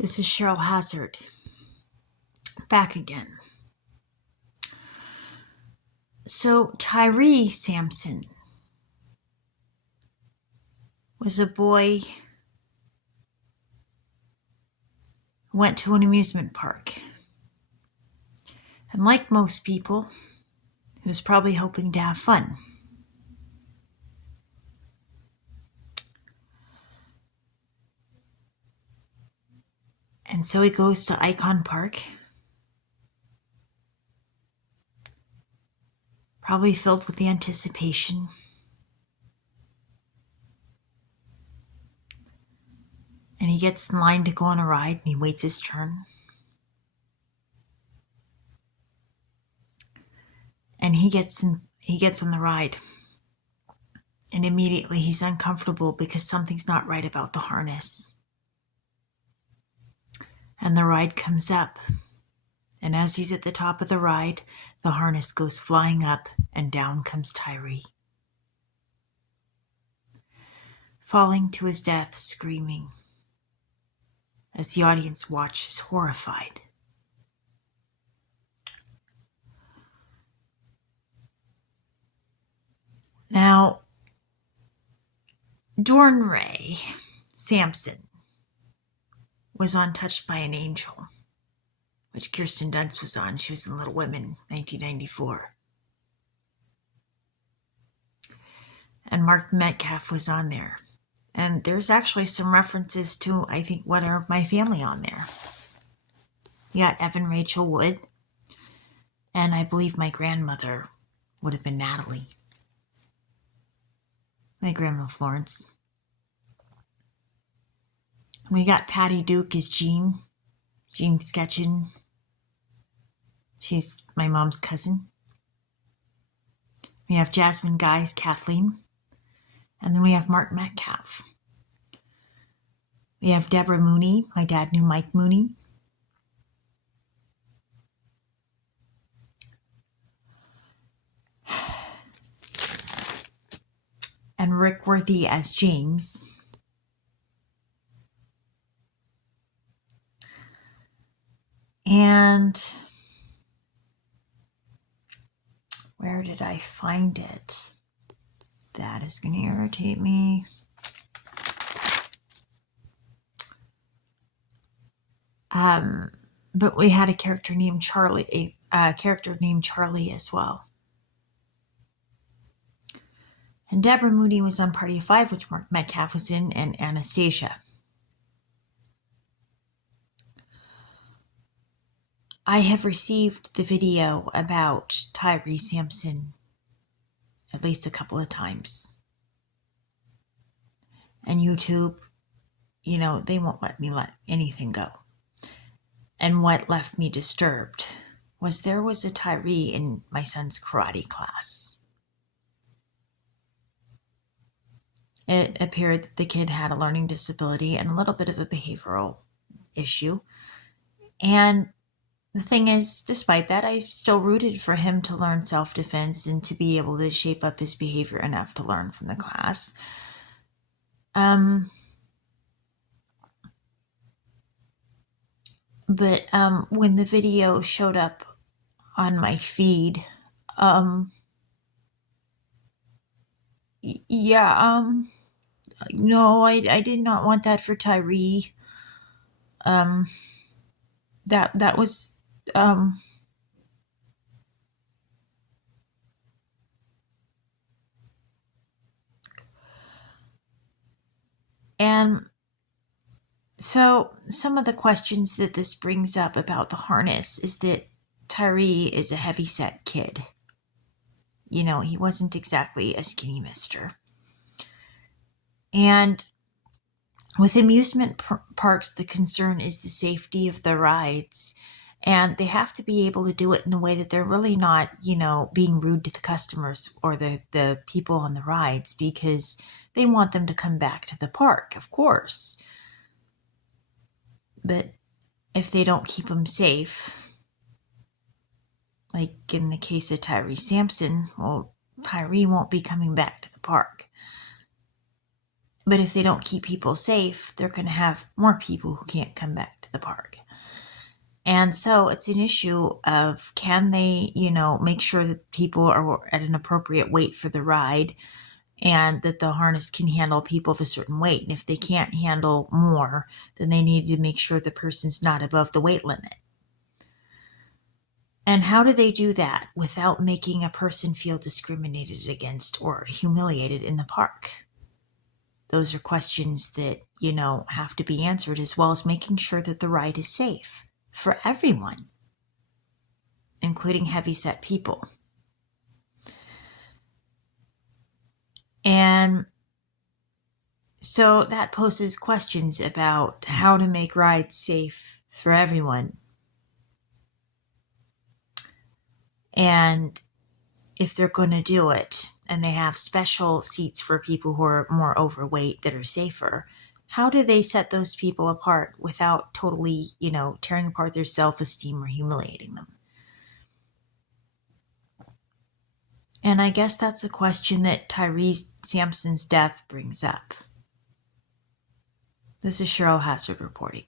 This is Cheryl Hazzard, back again. So Tyree Sampson was a boy who went to an amusement park. And like most people, he was probably hoping to have fun. And so he goes to Akon Park, probably filled with the anticipation. And he gets in line to go on a ride, and he waits his turn. And he gets on the ride. And immediately he's uncomfortable because something's not right about the harness. And the ride comes up. And as he's at the top of the ride, the harness goes flying up, and down comes Tyree, falling to his death, screaming, as the audience watches horrified. Now, Dornrae, Sampson, was on Touched by an Angel, which Kirsten Dunst was on. She was in Little Women, 1994. And Mark Metcalf was on there. And there's actually some references to, I think, What Are My Family on there. You got Evan Rachel Wood, and I believe my grandmother would have been Natalie. My grandma Florence. We got Patty Duke as Jean Sketchin. She's my mom's cousin. We have Jasmine Guy as Kathleen. And then we have Mark Metcalf. We have Deborah Mooney. My dad knew Mike Mooney. And Rick Worthy as James. And where did I find it? That is going to irritate me. But we had a character named Charlie, as well. And Deborah Mooney was on Party of Five, which Mark Metcalf was in, and Anastasia. I have received the video about Tyree Sampson at least a couple of times. And YouTube, they won't let me let anything go. And what left me disturbed was there was a Tyree in my son's karate class. It appeared that the kid had a learning disability and a little bit of a behavioral issue. And the thing is, despite that, I still rooted for him to learn self-defense and to be able to shape up his behavior enough to learn from the class. But when the video showed up on my feed, no, I did not want that for Tyree. That was, and so some of the questions that this brings up about the harness is that Tyree is a heavyset kid. He wasn't exactly a skinny mister. And with amusement parks, the concern is the safety of the rides. And they have to be able to do it in a way that they're really not, being rude to the customers or the people on the rides, because they want them to come back to the park, of course. But if they don't keep them safe, like in the case of Tyree Sampson, well, Tyree won't be coming back to the park. But if they don't keep people safe, they're going to have more people who can't come back to into the park. And so it's an issue of, can they, make sure that people are at an appropriate weight for the ride, and that the harness can handle people of a certain weight. And if they can't handle more, then they need to make sure the person's not above the weight limit. And how do they do that without making a person feel discriminated against or humiliated in the park? Those are questions that, have to be answered, as well as making sure that the ride is safe for everyone, including heavyset people. And so that poses questions about how to make rides safe for everyone. And if they're going to do it, and they have special seats for people who are more overweight that are safer, how do they set those people apart without totally, tearing apart their self-esteem or humiliating them? And I guess that's a question that Tyree Sampson's death brings up. This is Cheryl Hazzard reporting.